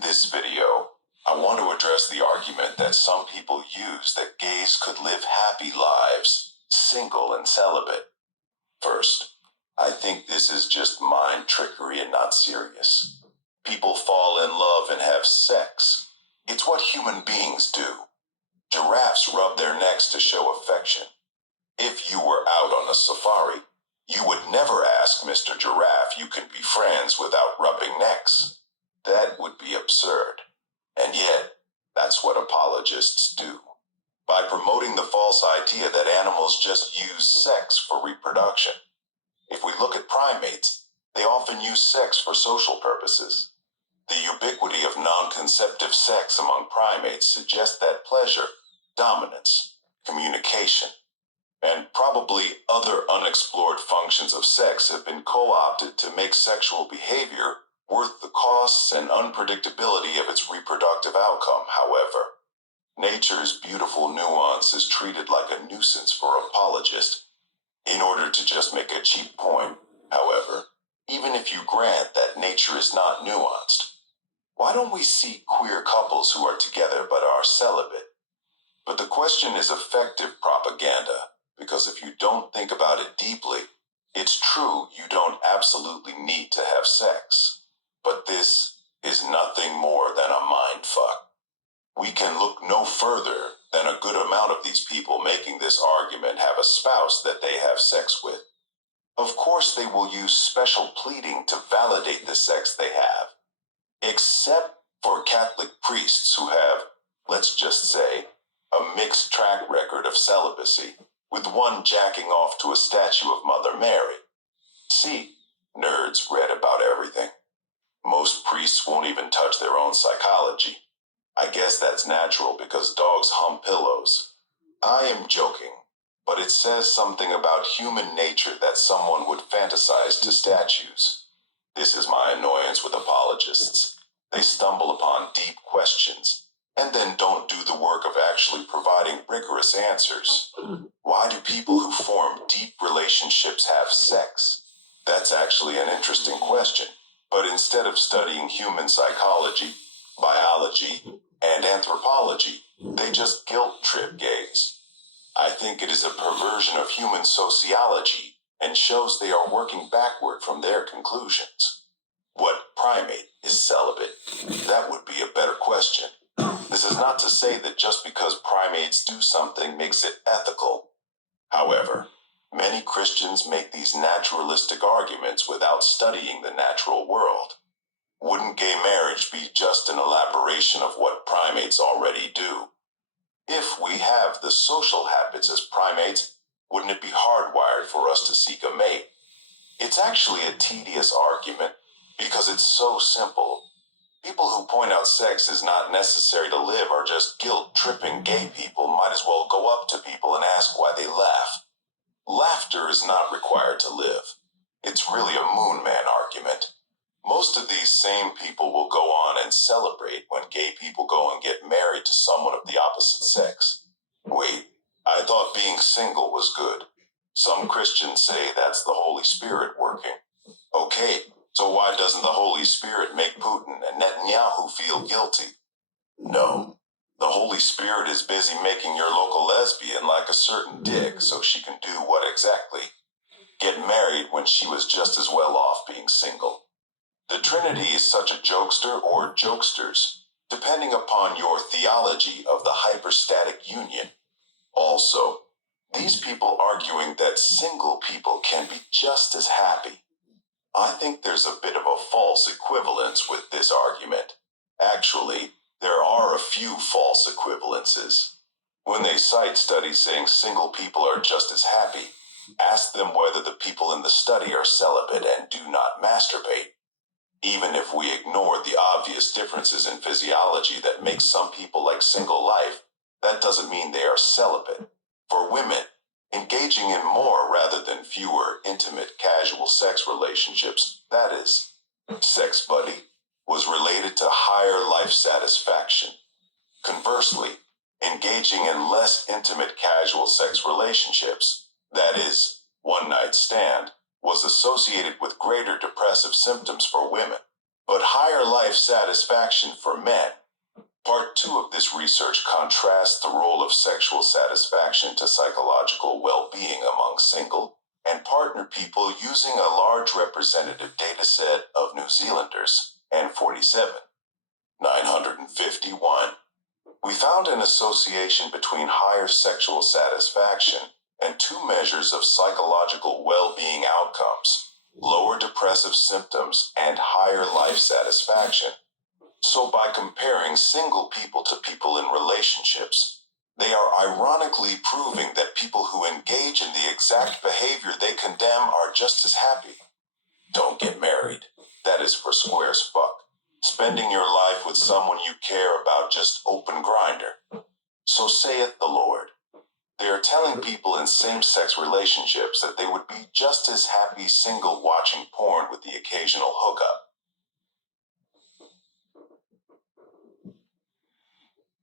In this video, I want to address the argument that some people use that gays could live happy lives, single and celibate. First, I think this is just mind trickery and not serious. People fall in love and have sex. It's what human beings do. Giraffes rub their necks to show affection. If you were out on a safari, you would never ask Mr. Giraffe you can be friends without rubbing necks. That would be absurd. And yet, that's what apologists do. By promoting the false idea that animals just use sex for reproduction. If we look at primates, they often use sex for social purposes. The ubiquity of non-conceptive sex among primates suggests that pleasure, dominance, communication, and probably other unexplored functions of sex have been co-opted to make sexual behavior worth the costs and unpredictability of its reproductive outcome. However, nature's beautiful nuance is treated like a nuisance for apologists in order to just make a cheap point. However, even if you grant that nature is not nuanced, why don't we see queer couples who are together but are celibate? But the question is effective propaganda, because if you don't think about it deeply, it's true you don't absolutely need to have sex. But this is nothing more than a mind fuck. We can look no further than a good amount of these people making this argument have a spouse that they have sex with. Of course they will use special pleading to validate the sex they have. Except for Catholic priests who have, let's just say, a mixed track record of celibacy, with one jacking off to a statue of Mother Mary. See, nerds read about everything. Most priests won't even touch their own psychology. I guess that's natural because dogs hump pillows. I am joking, but it says something about human nature that someone would fantasize to statues. This is my annoyance with apologists. They stumble upon deep questions and then don't do the work of actually providing rigorous answers. Why do people who form deep relationships have sex? That's actually an interesting question. But instead of studying human psychology, biology, and anthropology, they just guilt-trip gays. I think it is a perversion of human sociology and shows they are working backward from their conclusions. What primate is celibate? That would be a better question. This is not to say that just because primates do something makes it ethical. However, many Christians make these naturalistic arguments without studying the natural world. Wouldn't gay marriage be just an elaboration of what primates already do? If we have the social habits as primates, wouldn't it be hardwired for us to seek a mate? It's actually a tedious argument because it's so simple. People who point out sex is not necessary to live are just guilt-tripping gay people might as well go up to people and ask why they laugh. Laughter is not required to live. It's really a moon man argument. Most of these same people will go on and celebrate when gay people go and get married to someone of the opposite sex. Wait, I thought being single was good. Some Christians say that's the Holy Spirit working. Okay, so why doesn't the Holy Spirit make Putin and Netanyahu feel guilty? No. The Holy Spirit is busy making your local lesbian like a certain dick so she can do what exactly? Get married when she was just as well off being single. The Trinity is such a jokester or jokesters, depending upon your theology of the hypostatic union. Also, these people arguing that single people can be just as happy. I think there's a bit of a false equivalence with this argument. Actually, there are a few false equivalences. When they cite studies saying single people are just as happy, ask them whether the people in the study are celibate and do not masturbate. Even if we ignore the obvious differences in physiology that make some people like single life, that doesn't mean they are celibate. For women, engaging in more rather than fewer intimate casual sex relationships, that is, sex buddy, was related to higher life satisfaction. Conversely, engaging in less intimate casual sex relationships, that is, one-night stand, was associated with greater depressive symptoms for women. But higher life life satisfaction for men. Part 2 of this research contrasts the role of sexual satisfaction to psychological well-being among single and partner people using a large representative data set of New Zealanders and 951. We found an association between higher sexual satisfaction and two measures of psychological well-being outcomes: lower depressive symptoms and higher life satisfaction. So by comparing single people to people in relationships, they are ironically proving that people who engage in the exact behavior they condemn are just as happy. Don't get married. That is for square as fuck. Spending your life with someone you care about just open grinder. So saith the Lord. They are telling people in same-sex relationships that they would be just as happy single watching porn with the occasional hookup.